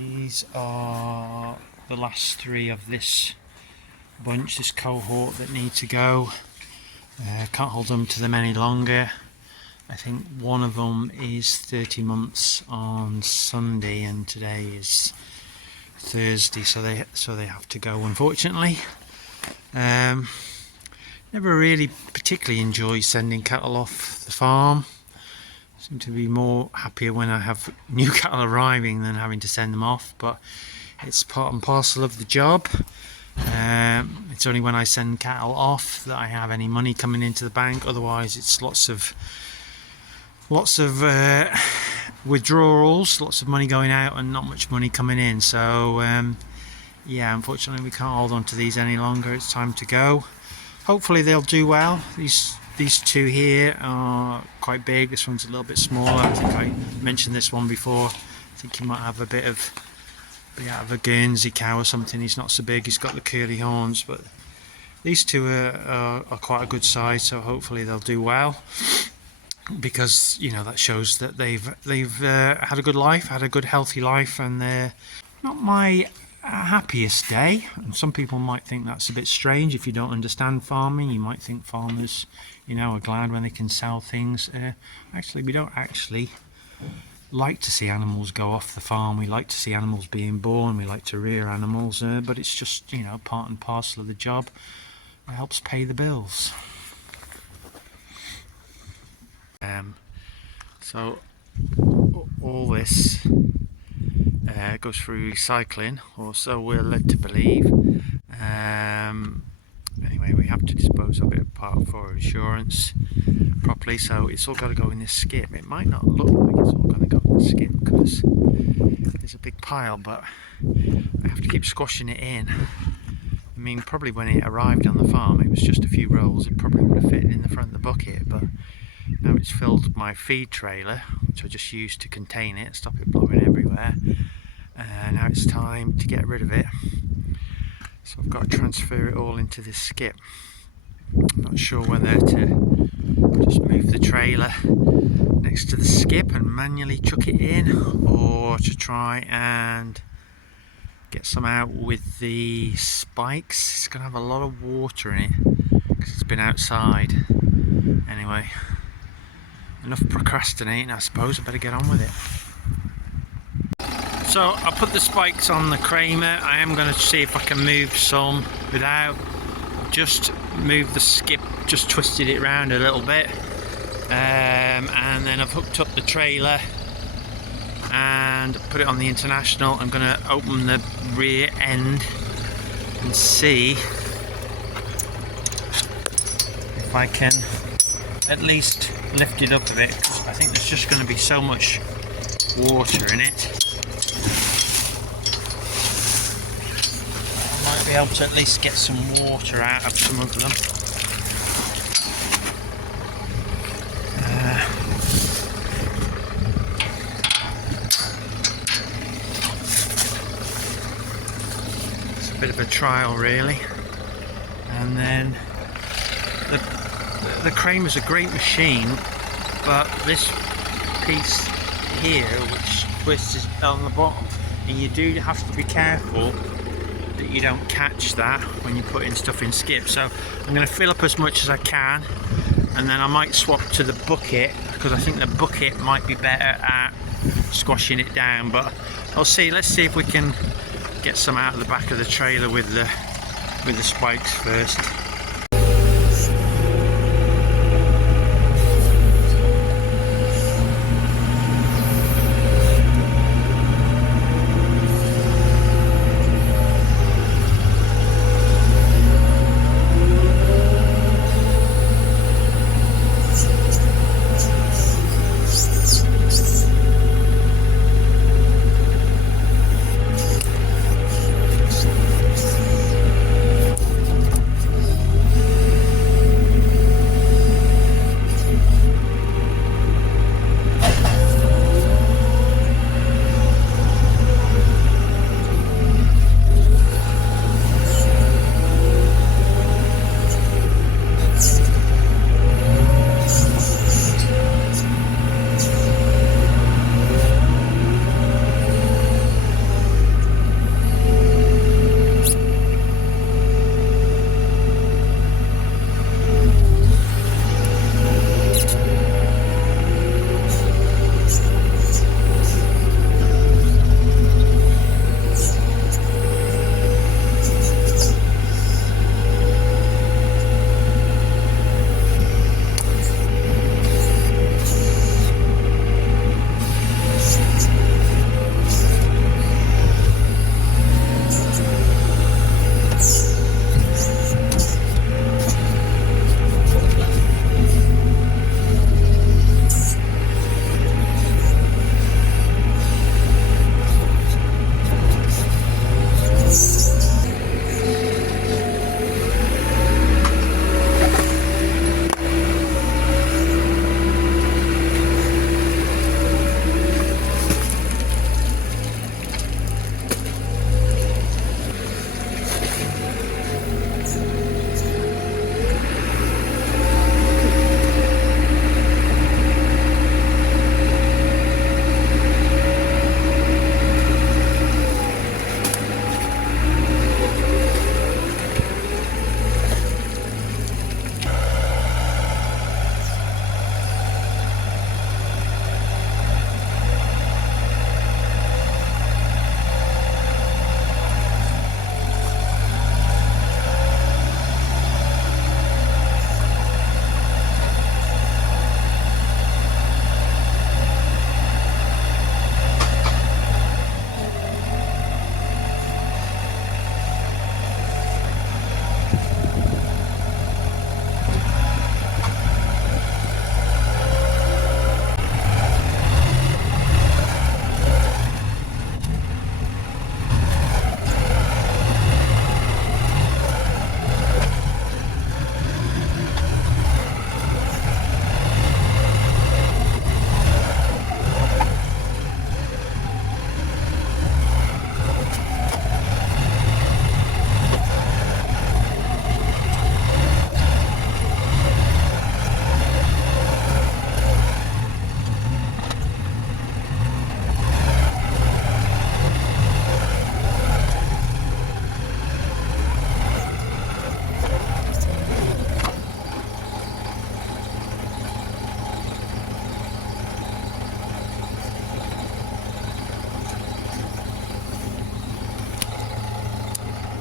These are the last three of this bunch, this cohort that need to go. Can't hold them to them any longer. I think one of them is 30 months on Sunday and today is Thursday, so they have to go, unfortunately. Never really particularly enjoy sending cattle off the farm. Seem to be more happier when I have new cattle arriving than having to send them off, but it's part and parcel of the job. It's only when I send cattle off that I have any money coming into the bank. Otherwise it's lots of withdrawals, lots of money going out and not much money coming in. So yeah, unfortunately we can't hold on to these any longer. It's time to go. Hopefully they'll do well. These two here are quite big. This one's a little bit smaller. I think I mentioned this one before. I think he might have a bit of out of a Guernsey cow or something. He's not so big. He's got the curly horns, but these two are quite a good size. So hopefully they'll do well, because you know that shows that they've had a good life, had a good healthy life, and they're not my happiest day. And some people might think that's a bit strange. If you don't understand farming, you might think farmers, you know, are glad when they can sell things. Actually, we don't actually like to see animals go off the farm. We like to see animals being born. We like to rear animals, but it's just, you know, part and parcel of the job. It helps pay the bills. So all this goes through recycling, or so we're led to believe. Anyway, we have to dispose of it part for insurance properly, so it's all got to go in this skip. It might not look like it's all going to go in the skip because there's a big pile, but I have to keep squashing it in. I mean, probably when it arrived on the farm it was just a few rolls. It probably would have fit in the front of the bucket, but now it's filled my feed trailer, which I just used to contain it, stop it blowing everywhere. And now it's time to get rid of it. So I've got to transfer it all into this skip. I'm not sure whether to just move the trailer next to the skip and manually chuck it in, or to try and get some out with the spikes. It's going to have a lot of water in it because it's been outside. Anyway, enough procrastinating, I suppose. I better get on with it. So I put the spikes on the Kramer. I am going to see if I can move some without. Just move the skip, just twisted it around a little bit, and then I've hooked up the trailer and put it on the International. I'm going to open the rear end and see if I can at least lift it up a bit, because I think there's just going to be so much water in it. I might be able to at least get some water out of some of them. It's a bit of a trial really. And then the Kramer's a great machine, but this piece here which twists is on the bottom, and you do have to be careful that you don't catch that when you're putting stuff in skip. So I'm going to fill up as much as I can, and then I might swap to the bucket, because I think the bucket might be better at squashing it down. But I'll see. Let's see if we can get some out of the back of the trailer with the spikes first.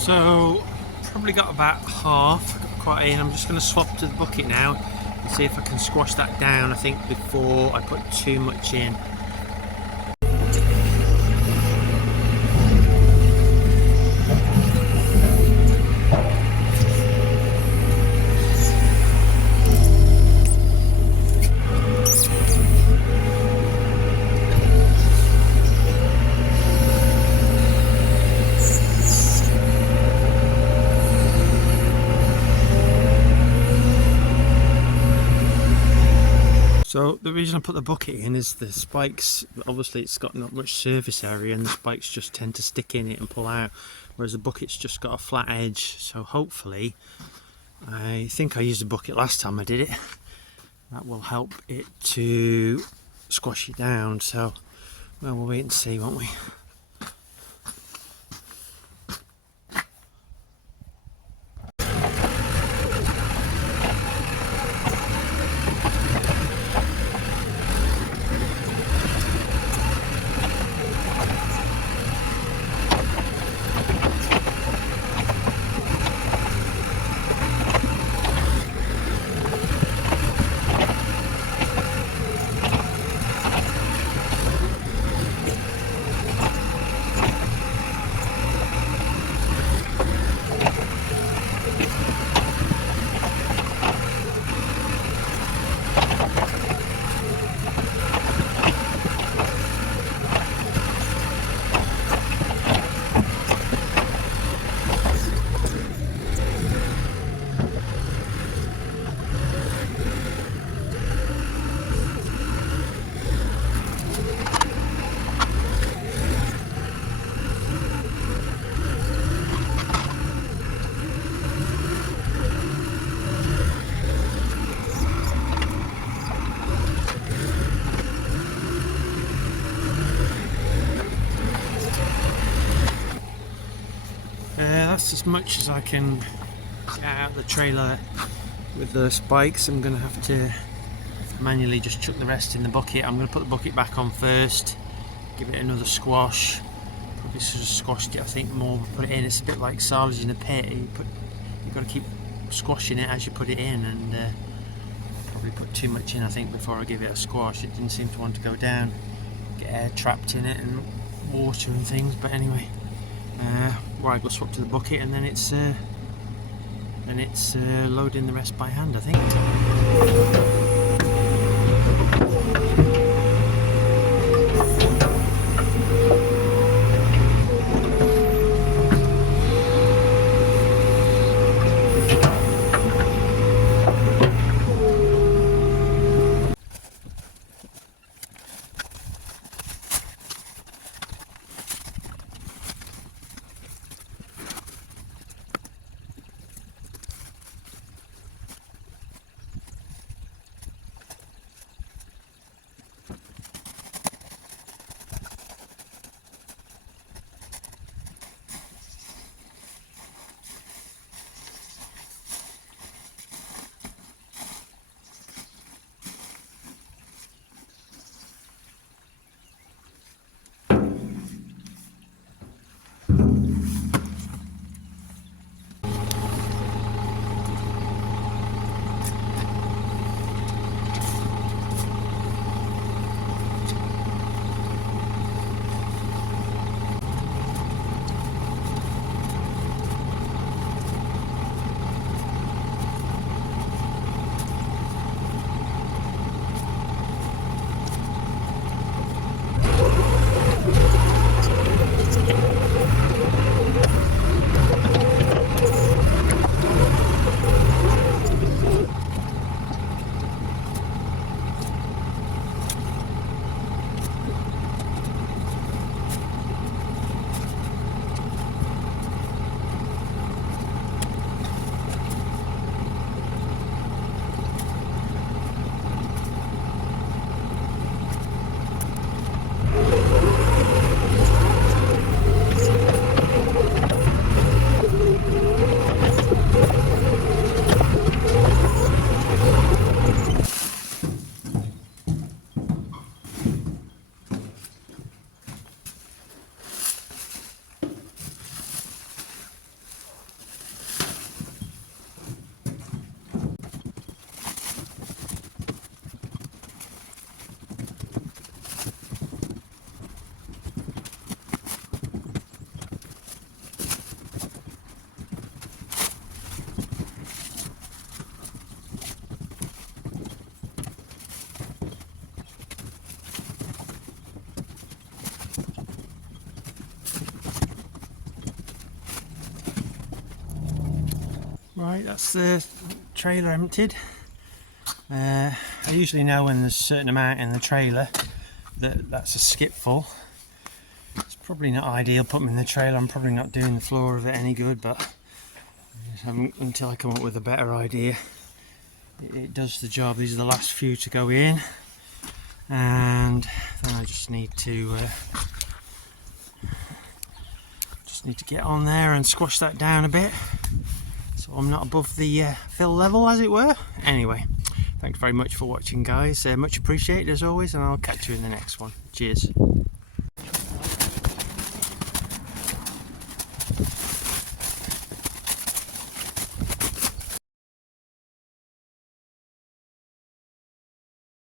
So probably got about half, got quite in. I'm just going to swap to the bucket now and see if I can squash that down. I think before I put too much in. So the reason I put the bucket in is the spikes, obviously it's got not much surface area and the spikes just tend to stick in it and pull out, whereas the bucket's just got a flat edge. So hopefully, I think I used a bucket last time I did it, that will help it to squash it down. So well, we'll wait and see, won't we? That's as much as I can get out of the trailer with the spikes. I'm going to have to manually just chuck the rest in the bucket. I'm going to put the bucket back on first, give it another squash. Probably should have squashed it, I think, more, put it in. It's a bit like silage in a pit. You've got to keep squashing it as you put it in, and probably put too much in, I think, before I give it a squash. It didn't seem to want to go down, get air trapped in it and water and things. But anyway, right, we'll swap to the bucket, and then it's loading the rest by hand, I think. Right, that's the trailer emptied. I usually know when there's a certain amount in the trailer that's a skip full. It's probably not ideal putting them in the trailer. I'm probably not doing the floor of it any good, but until I come up with a better idea, it does the job. These are the last few to go in, and then I just need to get on there and squash that down a bit so I'm not above the fill level, as it were. Anyway, thanks very much for watching, guys. Much appreciated as always, and I'll catch you in the next one. Cheers.